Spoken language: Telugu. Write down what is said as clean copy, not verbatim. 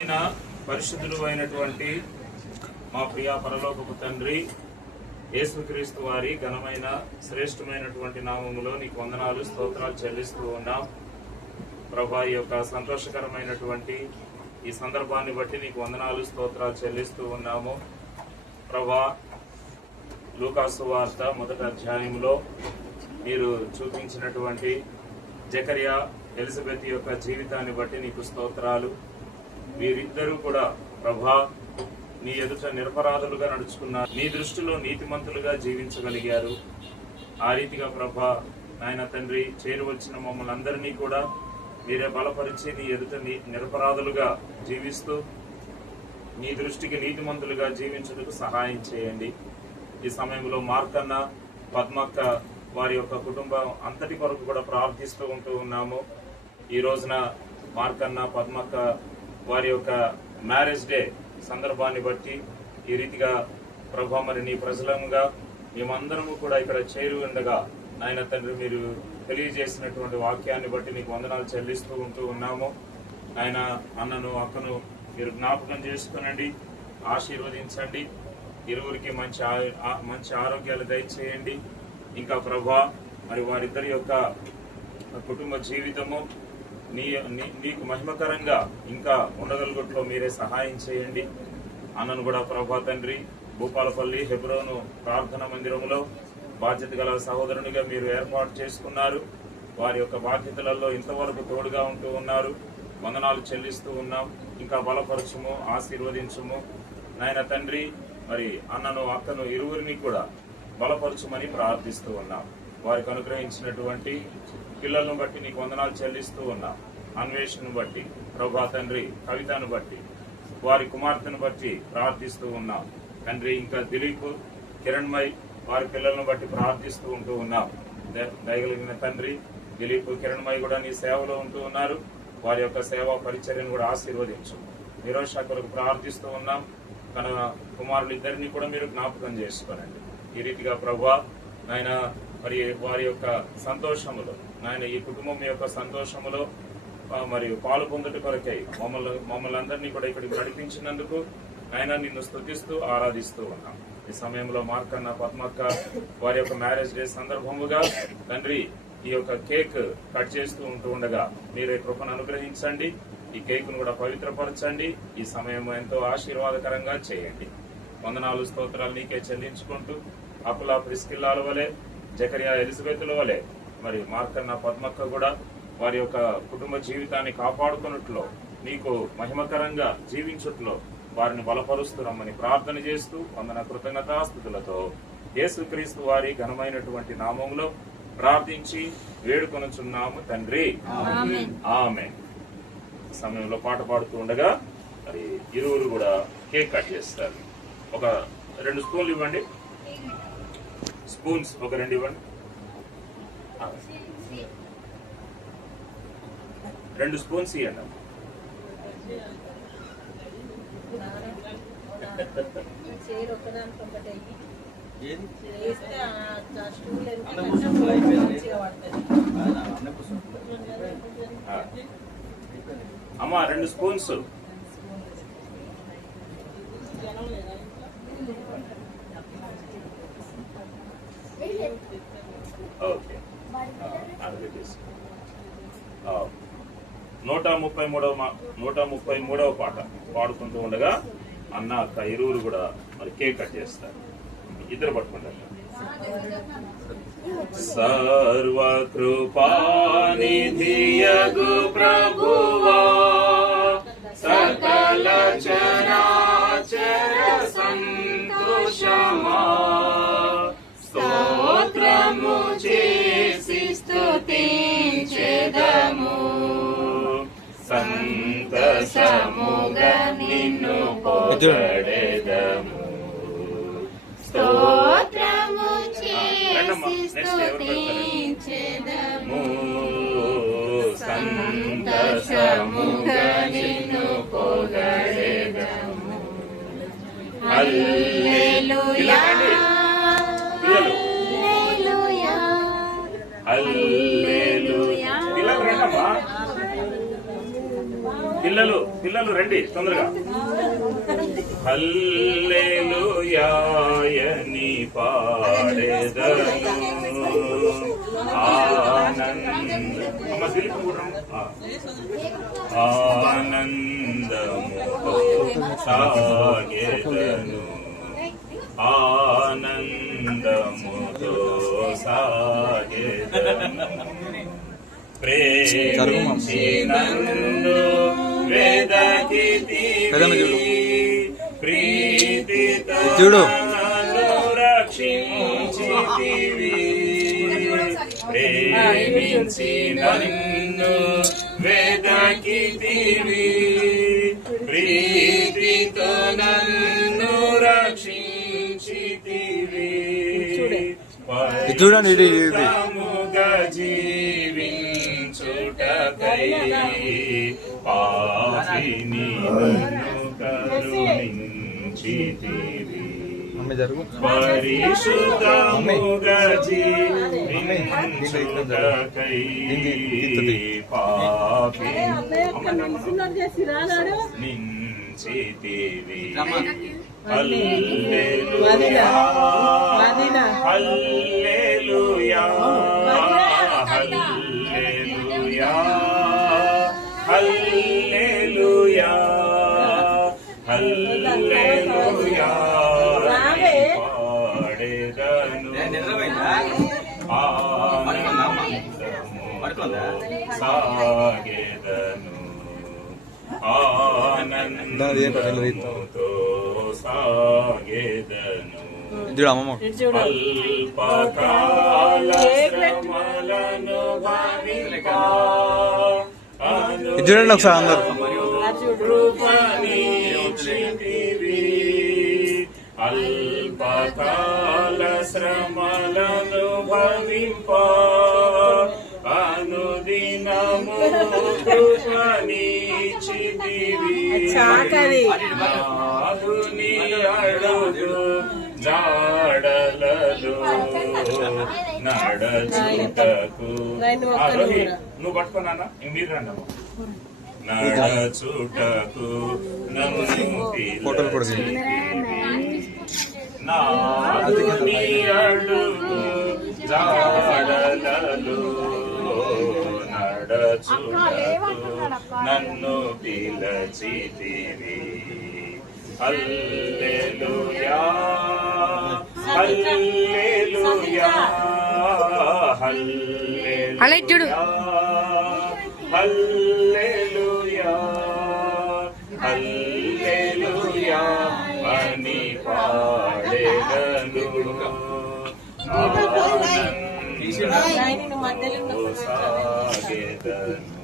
పరిశుద్ధుడు అయినటువంటి మా ప్రియ పరలోకపు తండ్రి యేసుక్రీస్తు వారి ఘనమైన శ్రేష్టమైనటువంటి నామములో నీకు వందనాలు స్తోత్రాలు చెల్లిస్తూ ఉన్నాం ప్రభా. ఈ యొక్క సంతోషకరమైనటువంటి ఈ సందర్భాన్ని బట్టి నీకు వందనాలు స్తోత్రాలు చెల్లిస్తూ ఉన్నాము ప్రభా. లూకాసు వార్త మొదటి అధ్యాయంలో మీరు చూపించినటువంటి జకరియా ఎలిజబెత్ యొక్క జీవితాన్ని బట్టి నీకు స్తోత్రాలు. వీరిద్దరూ కూడా ప్రభా నీ ఎదుట నిరపరాధులుగా నడుచుకున్నారు, నీ దృష్టిలో నీతిమంతులుగా జీవించగలిగారు. ఆ రీతిగా ప్రభా నాయన తండ్రి చేరువచ్చిన మమ్మల్ని అందరినీ కూడా మీరే బలపరిచి నీ ఎదుట నిరపరాధులుగా జీవిస్తూ నీ దృష్టికి నీతిమంతులుగా జీవించుటకు సహాయం చేయండి. ఈ సమయంలో మార్కన్న పద్మక్క వారి యొక్క కుటుంబం అంతటి కొరకు కూడా ప్రార్థిస్తూ ఉంటూ ఉన్నాము. ఈ రోజున మార్కన్న పద్మక్క వారి యొక్క మ్యారేజ్ డే సందర్భాన్ని బట్టి ఈ రీతిగా ప్రభా మరి నీ ప్రజలంగా మేమందరము కూడా ఇక్కడ చేరి ఉండగా నాయన తండ్రి మీరు తెలియజేసినటువంటి వాక్యాన్ని బట్టి నీకు వందనాలు చెల్లిస్తూ ఉంటూ ఉన్నాము. ఆయన అన్నను అక్కను మీరు జ్ఞాపకం చేసుకునండి, ఆశీర్వదించండి, ఇరువురికి మంచి ఆరోగ్యాలు దయచేయండి. ఇంకా ప్రభా మరి వారిద్దరి యొక్క కుటుంబ జీవితము నీకు మహిమకరంగా ఇంకా ఉండగలుగుట్లో మీరే సహాయం చేయండి. అన్నను కూడా ప్రభా తండ్రి భూపాలపల్లి హెబ్రోను ప్రార్థన మందిరంలో బాధ్యత గల సహోదరునిగా మీరు ఏర్పాటు చేసుకున్నారు. వారి యొక్క బాధ్యతలలో ఇంతవరకు తోడుగా ఉంటూ ఉన్నారు. వందనాలు చెల్లిస్తూ ఉన్నాం. ఇంకా బలపరచుము, ఆశీర్వదించుము నాయన తండ్రి. మరి అన్నను అక్కను ఇరువురిని కూడా బలపరచుమని ప్రార్థిస్తూ ఉన్నాం. వారికి అనుగ్రహించినటువంటి పిల్లలను బట్టి నీకు వందనాలు చెల్లిస్తూ ఉన్నాం. అన్వేషణను బట్టి ప్రభా తండ్రి, కవితను బట్టి, వారి కుమార్తెను బట్టి ప్రార్థిస్తూ ఉన్నాం తండ్రి. ఇంకా దిలీప్, కిరణ్మయ్ వారి పిల్లలను బట్టి ప్రార్థిస్తూ ఉంటూ ఉన్నాం. దయగలిగిన తండ్రి, దిలీప్, కిరణ్మయ్ కూడా నీ సేవలో ఉంటూ ఉన్నారు. వారి యొక్క సేవా పరిచర్యను కూడా ఆశీర్వదించు. నిరోషకులకు ప్రార్థిస్తూ ఉన్నాం. తన కుమారులు ఇద్దరిని కూడా మీరు జ్ఞాపకం చేసుకోనండి. ఈ రీతిగా ప్రభా నాయన మరి వారి యొక్క సంతోషములో నాయన ఈ కుటుంబం యొక్క సంతోషములో మరియు పాలు పొందుట కొరకై మమ్మల్ని అందరినీ కూడా ఇక్కడికి నడిపించినందుకు ఆయన నిన్ను స్తుతిస్తూ ఆరాధిస్తూ ఉన్నాం. ఈ సమయంలో మార్కన్న పద్మక్క వారి యొక్క మ్యారేజ్ డే సందర్భముగా తండ్రి ఈ యొక్క కేక్ కట్ చేస్తూ ఉంటూ ఉండగా మీరే కృపను అనుగ్రహించండి. ఈ కేక్ ను కూడా పవిత్రపరచండి. ఈ సమయం ఎంతో ఆశీర్వాదకరంగా చేయండి. వందనాలు స్తోత్రాలు నీకే చెల్లించుకుంటూ అకుల ప్రిస్కిల్లాల వలె, జకరియా ఎలిజబెత్ల వలె మరి మార్కన్న పద్మక్క కూడా వారి యొక్క కుటుంబ జీవితాన్ని కాపాడుకున్నట్లో నీకు మహిమకరంగా జీవించుట్లో వారిని బలపరుస్తున్నామని ప్రార్థన చేస్తూ వందన కృతజ్ఞతాస్తుతులతో యేసుక్రీస్తు వారి ఘనమైనటువంటి నామములో ప్రార్థించి వేడుకొనుచున్నాము తండ్రి, ఆమేన్. సమయంలో పాట పాడుతూ ఉండగా మరి ఇరువురు కూడా కేక్ కట్ చేస్తారు. ఒక 2 స్పూన్లు ఇవ్వండి. స్పూన్స్ ఒక 2 ఇవ్వండి. 2 స్పూన్స్ ఇవ్వండి. అమ్మా 2 స్పూన్స్. ఓకే, 133వ పాట పాడుకుంటూ ఉండగా అన్న అక్క ఇరువురు కూడా మరి కేక్ కట్ చేస్తారు. ఇద్దరు పట్టుకుంటారు. సర్వకృపానిధియగు ప్రభువా, సకల చరాచర సంతోషమా, స్తోత్రము చేసి స్తుతించెదము, సంతసముగా నిన్ను పొగడెదము. స్తోత్రము చేసి స్తుతించెదము, సంతసముగా నిన్ను పొగడెదము. హల్లెలూయా, హల్లెలూయా, హల్లెలూయా. పిల్లలు రండి తొందరగా. హల్లెలూయాయని పాడెదను ఆనందముతో సాగెదను ఆనందముతో సాగెదను ప్రేమించి నన్ను వెదకితివి ప్రీతితో నన్ను రక్షించితివి ప్రేమించి నన్ను వెదకితివి ప్రీతితో నన్ను రక్షించితివి పరిశుద్ధముగా జీవించుటకై పాపిని నన్ను కరుణించితివి పరిశుద్ధముగా జీవించుటకై పాపిని నించితివి హల్లెలూయా హల్లెలూయా హల్లెలూయా హల్లెలూయా హల్లెలూయా పాడెదను సాగెదను ఆనందముతో సాగెదను అల్పకాల శ్రమలను భవింపా చూడండి ఒకసారి అందరు కృపనిచ్చితివి అల్పకాల శ్రమలను భవింపా అనుదినము కృపనిచ్చితివి నాదుని అడుగు జాడలలో నడచుటకు నువ్వు పట్టుకున్నా మీరు రండి నడచుటకు నాదుని అడుగు జాడలలో నడచుటకు నన్ను పిలచితివి హల్లెలూయా హల్లెలూయా హల్లెలూయా హల్లెలూయా హల్లెలూయా అని పాడెదను ఆనందముతో సాగెదను